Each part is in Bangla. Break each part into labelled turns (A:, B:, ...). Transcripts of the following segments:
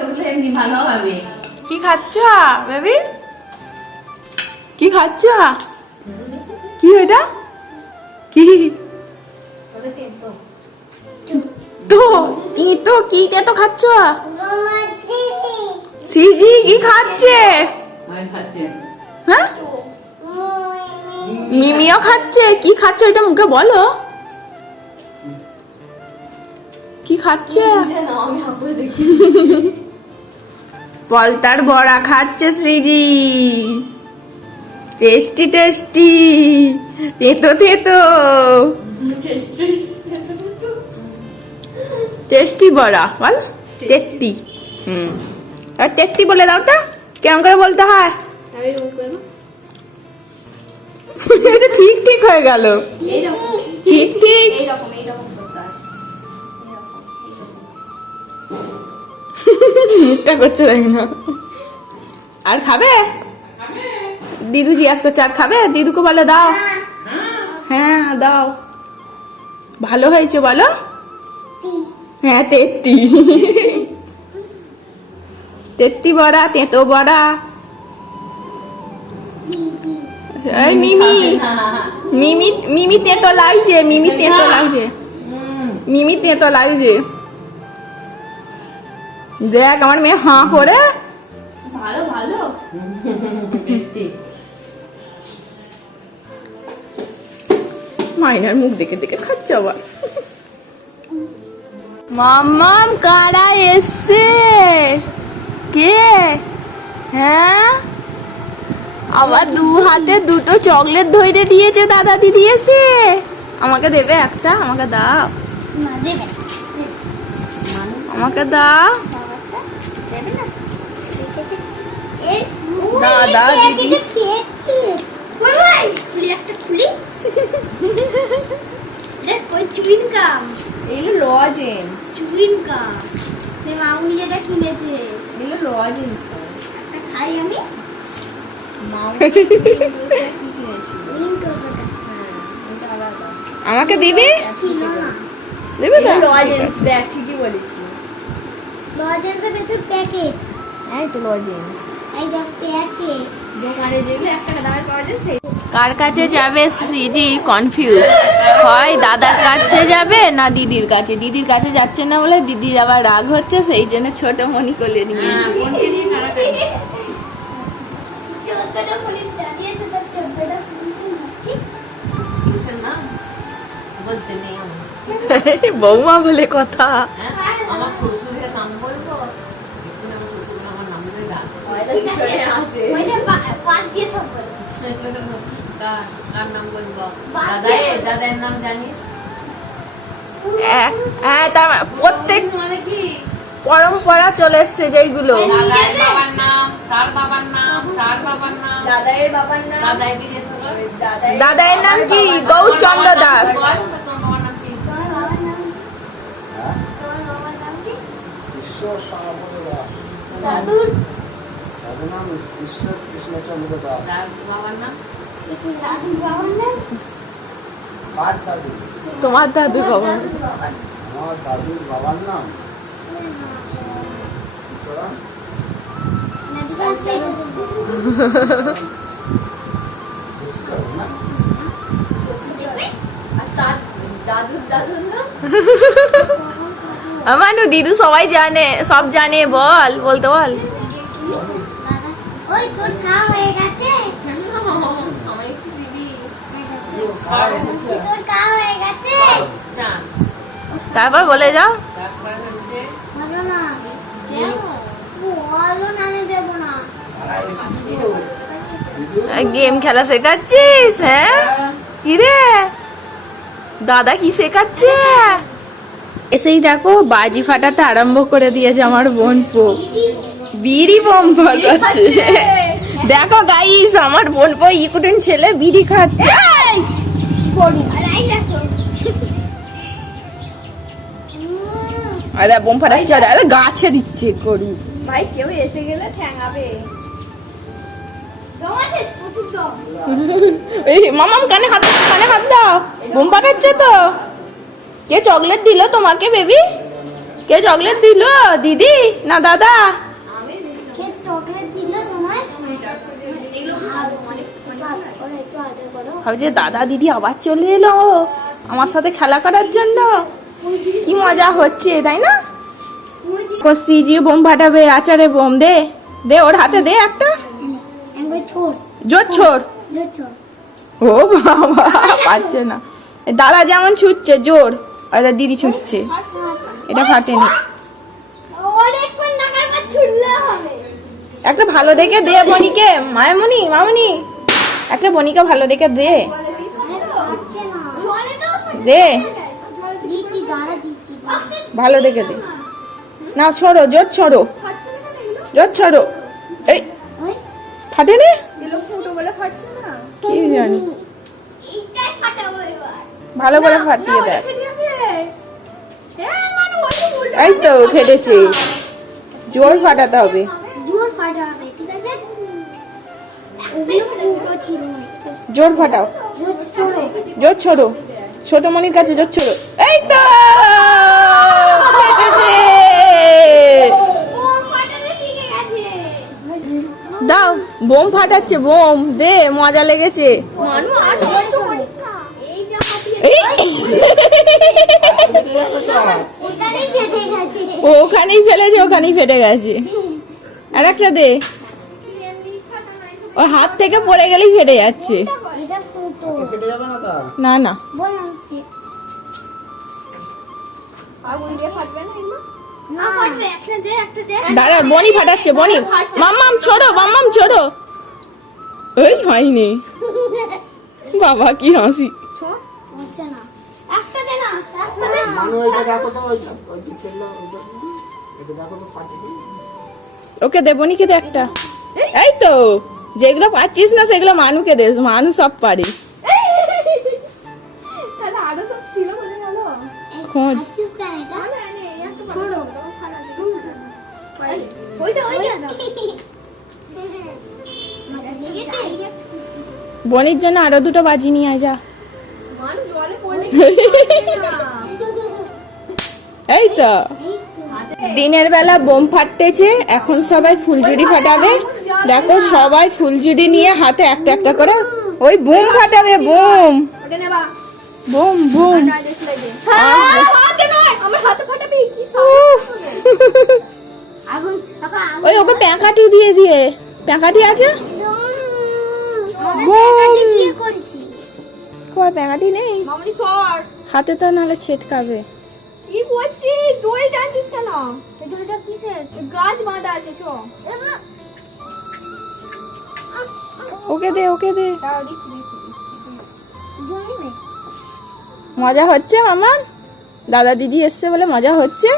A: ওগুলো এমনি ভালো হবে।
B: কি খাচ্ছ বেবি? কি খাচ্ছ? কি এটা? কি? তো কি তো কি তো খাচ্ছ? সিজি কি খাচ্ছে? হ্যাঁ? মিমিও খাচ্ছে কি খাচ্ছ এটা মুখে বলো। কি খাচ্ছে?
A: আমি দেখি
B: পলতার বড়া খাচ্ছে শ্রীজি। Tasty tasty. তেতো তেতো। টেস্টি বড়া বল। টেস্টি। হুম। আর টেস্টি বলে দাও তো। কেমন করে বলতে হয়? ঠিক ঠিক হয়ে গেল। ঠিক ঠিক।
A: এইরকম এইরকম।
B: মুখটা করছে তাই না। আর খাবে? দিদু জিজ্ঞাসা করছে আর খাবে? দিদুকে বলে দাও। হ্যাঁ দাও। ভালো হয়েছে বলো? হ্যাঁ তেত্তি। তেত্তি বড়া তেতো বড়া। এই মিমি মিমি মিমি তেতো লাগছে মিমি তেতো লাগছে। মিমি তেতো লাগছে। দেখ আমার মেয়ে হাঁ করে।
A: ভালো ভালো।
B: মাইনার মুখ দেখে দেখে খাচ্ছে আবার। মাম্মাম কারা এসছে? কে? হ্যাঁ? আবার দু হাতে দুটো চকলেট ধরে দিয়েছে দাদা দিদি এসে। আমাকে দেবে একটা আমাকে দাও। আমাকে দাও। দাদা, দিদি।
A: এগুলো লজেন্স
C: সে মাউনি যেটা কিনেছে
A: এগুলো
C: খাই আমি
A: হ্যাঁ
B: আমাকে দিবি তো?
A: লজেন্স দেখ ঠিকই বলেছি
C: লজেন্সের ভেতর প্যাকেট
A: এই তো লজেন্স
C: এই দেখ প্যাকেট
A: দোকানে যেগুলো এক টাকা দামে পাওয়া যায় সেই
B: কার কাছে যাবে শ্রীজি? কনফিউজ হয় দাদার কাছে যাবে না দিদির কাছে? দিদির কাছে যাচ্ছে না বলে দিদির আবার রাগ হচ্ছে সেই জন্য ছোট মনি কোলে নিয়ে
A: কোনকে নিয়ে টানাটানি
C: চোদ্দটা ঠিক আছে
A: আছে
C: ওইটা বাদ দিয়ে সব বলো।
A: কার কার নাম বলব
C: বাদ
A: দাদার নাম জানিস?
B: হ্যাঁ, হ্যাঁ তার প্রত্যেক
A: মানে কি?
B: পরম্পরা চলে এসছে যেইগুলো।
A: দাদার বাবার নাম তার বাবার নাম তার বাবার নাম।
C: দাদাইয়ের বাবার নাম।
A: দাদাই
C: দাদাই
B: দাদাইয়ের নাম কি?
D: ঈশ্বর সাহাবুল দাস।
C: দাদুর
D: তাদের নাম ঈশ্বর কৃষ্ণচন্দ্র দাস
A: তার বাবার নাম
C: দাদুর বাবার নাম
D: কার দাদু
B: তোমার দাদু বাবা
C: দাদুর বাবার নাম
D: আমার দাদুর বাবার নাম তোরা
C: নাজিবা আসলে
D: সুস্থ না
C: দেখবে
A: আর তার দাদুর দাদুর নাম
B: আমানু দিদু সবাই জানে সব জানে বল বলতে বল
C: ওই তোর খাওয়া হয়ে গেছে?
A: আমার একটু দিদি
C: তোর খাওয়া হয়ে গেছে?
B: তারপর বলে যাও।
A: তারপর হচ্ছে
C: ভালো না। বলো না আমি দেবো না।
D: তারা এসেছিল দিদু
B: গেম খেলা শেখাচ্ছিস হ্যাঁ? কিরে? দাদা কি শেখাচ্ছে? এসেই দেখো বাজি ফাটাতে আরম্ভ করে দিয়েছে আমার বোন পো। বিড়ি বোম ফাটাচ্ছে দেখো গাইস আমার পো ইকুটেন ছেলে বিড়ি খাচ্ছে!
C: আর
B: বোম ফাটাচ্ছে আরে গাছে দিচ্ছে গরু।
A: ভাই কেউ এসে গেলে ঠ্যাঙাবে।
B: এই মামাম কানে হাত দাও, কানে হাত দাও। বোম ফাটাচ্ছে তো। কে চকলেট দিল তোমাকে বেবি কে চকলেট দিল? দিদি? না দাদা
C: কে চকলেট দিল তোমায় হাত করো
B: ভাবছি দাদা দিদি আবার চলে এলো। আমার সাথে খেলা করার জন্য। কি মজা হচ্ছে তাই না? ও শ্রীজি বোম ফাটাবে আচারে বোম দে। দে ওর হাতে দে একটা। জোর ছোড়। ও বাবা পারছে না। দাদা যেমন ছুটছে জোর। আর দিদি ছুটছে। এটা ফাটেনি। একটা ভালো দেখে দে বনিকে মায়ামণি মামনি একটা বনিকা ভালো দেখে দে।
C: না
B: দে। ভালো দেখে দে। না ছড়ো, জোর ছড়ো। জোর ছড়ো। এই
C: ফাটে এবার
B: ভালো করে ফাটিয়ে দেখ। এই তো, ফেটেছে। জোর ফাটাতে হবে।
C: জোর ফাটাবে।
B: জোর ফাটাও।
C: জোর ছোড়ো।
B: ছোট মনির কাছে জোর ছোড়ো। এই তো! দাও, বোম ফাটাচ্ছে, বোম। দে, মজা লেগেছে। ওখানেই ফেলেছে ওখানেই ফেটে গেছে। আর একটা দে। ও হাত থেকে পড়ে গেলেই ফেটে যাচ্ছে।
D: না
B: না দাঁড়া বনি ফাটাচ্ছে বনি। মাম্মাম ছোড়ো মাম্মাম ছোড়ো। ওই হয়নি। বাবা কি হাসি।
D: মানু
B: ওকে দে বনিকে দে একটা। এই তো। যেগুলো পাচ্ছিস না সেগুলো মানুকে দে মানু সব পারে। খোঁজ।
C: ওইটা
B: বনির জন্য আরও দুটো বাজি নিয়ে আয় যা। এই তো। দিনের বেলা বোম ফাটতেছে এখন সবাই ফুলঝুরি ফাটাবে। দেখো সবাই ফুলঝুরি নিয়ে হাতে একটা একটা করে ওই বুম ফাটাবে বোম। Bomb bomb.
C: আগুন।
B: ওই ওকে প্যাঁকাটি দিয়ে দিয়ে। প্যাঁকাটি আছে? কয় প্যাঁকাটি নেই? হাতে তো নাহলে ছেটকাবে।
A: কি করছিস? দড়ি টানছিস কেন?
C: এটা কিসের?
A: গাছ বাঁধা আছে চ।
B: ওকে দে ওকে দে। মজা হচ্ছে মামা? দাদা দিদি এসছে বলে মজা হচ্ছে?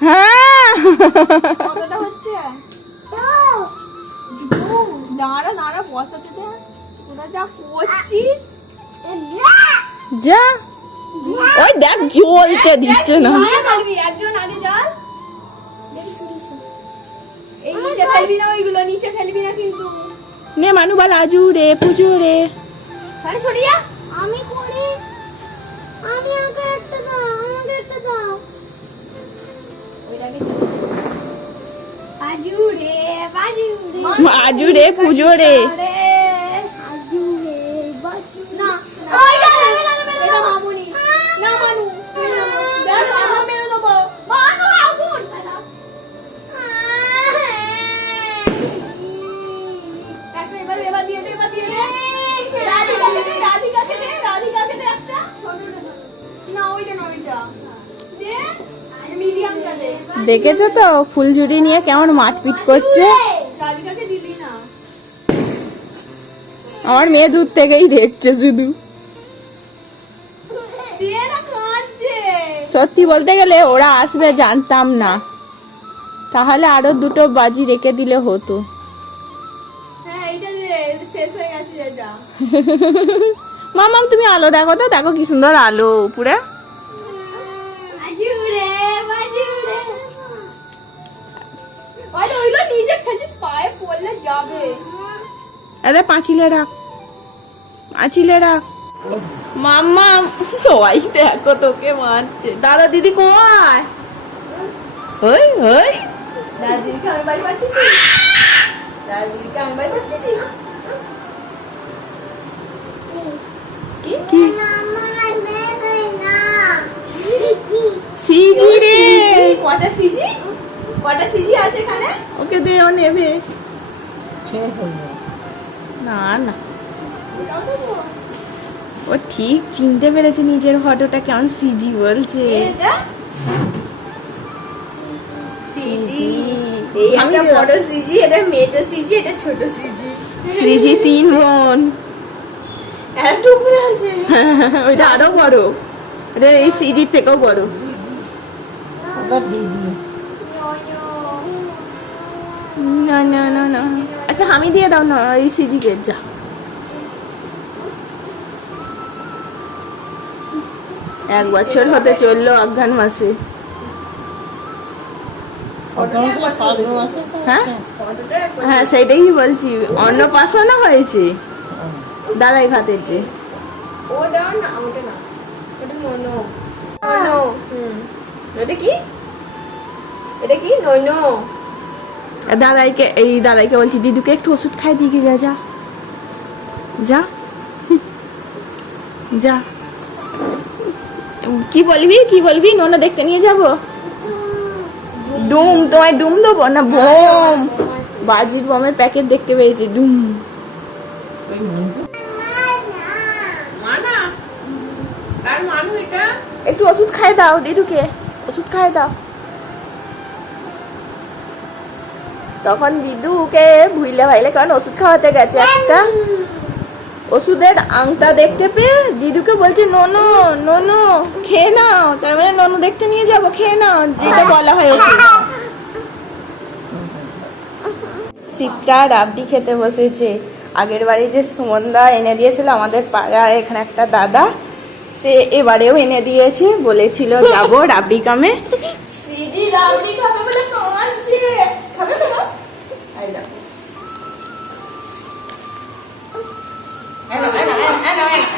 B: হ্যাঁ।
A: হচ্ছে? দাঁড়া দাঁড়া বসাতে দে। তোরা যা করছিস।
B: যা। ওই দেখ জ্বলতে দিচ্ছে না।
A: একজন আগে যাল এই নিচে ফেলবি না ওইগুলো নিচে ফেলবি না কিন্তু।
B: নে মানু বল আজু রে পুজু রে।
A: আরে সরিয়া
C: আমি করি। আমি আগে একটা দাও আমাকে একটা দাও।
A: ওইটাকে
C: আজু রে বাজু রে।
B: আজু রে পুজো রে। দেখেছ তো? ফুলঝুরি নিয়ে কেমন মারপিট করছে? আমার মেয়ে দূর থেকেই দেখছে শুধু। সত্যি বলতে গেলে ওরা আসবে জানতাম না। তাহলে আরও দুটো বাজি রেখে দিলে হতো। মামাম, তুমি আলো দেখো তো? দেখো কি সুন্দর আলো উপরে।
A: যাবে।
B: আরে পাঁচিলে রাখ। পাঁচিলে রাখ। মাম্মা সবাই দেখো তোকে মারছে। দাদা দিদি কোয়ায় ওই ওই।
A: দাদিকে আমি বাড়ি পাঠিয়েছি। দাদিকে আমি বাড়ি পাঠিয়েছি। কি?
B: কি?
C: আমার নেবে না
B: সিজি রে
A: কটা সিজি কটা সিজি আছে এখানে?
B: ওকে দে ও নেবে। না না। ও ঠিক চিনতে পেরেছে নিজের ফটোটা কেমন সিজি বলছে
A: এটা সিজি
B: CG
A: এই
B: আমি
A: একটা
B: দিলাম।
A: বড় সিজি এটা মেজো সিজি এটা ছোট সিজি
B: শ্রীজি তিন
A: আছে।
B: ওইটা আরও বড়। এটা এই সিজির থেকেও বড়। না না না না। একটা হামি দিয়ে দাও না এই সিজিকে যা। এক বছর হতে চলল অজ্ঞান মাসে। হ্যাঁ? হ্যাঁ সেইটাই বলছি। অন্নপ্রাশনও হয়েছে। দাদাই ভাতের যে
A: ওটা কি? এটা কি? ননো
B: দাদাইকে এই দাদাইকে বলছি দিদুকে একটু ওষুধ খাই দিয়ে যা যা। যা? যা। কি বলবি কি বলবি? নোনা দেখতে নিয়ে যাব? ডুম তোমায় ডুম দেবো? না বোম বাজির বোমের প্যাকেট দেখতে পেয়েছি ডুম। একটু ওষুধ খাই দাও দিদুকে। ওষুধ খাই দাও। তখন দিদুকে ভুইলে ভাইলে কারণ ওষুধ খাওয়াতে গেছে একটা। ওষুধের আংটা দেখতে পেয়ে দিদুকে বলছে, ননু ননু, খেয়ে নাও। তার মানে ননু দেখতে নিয়ে যাব, খেয়ে নাও, যেটা বলা হয়েছে সিপটা রাবডি খেতে বসেছে। আগের বাড়ি যে সুমনদা এনে দিয়েছিল আমাদের পাড়ায় এখানে একটা দাদা, সে এবারেও এনে দিয়েছে, বলেছিল, যাব রাবড়ি কামে রাবড়ি খাবে বলে খাবে তো এই দেখো এনো, এনো, এনো, এনো, এনো।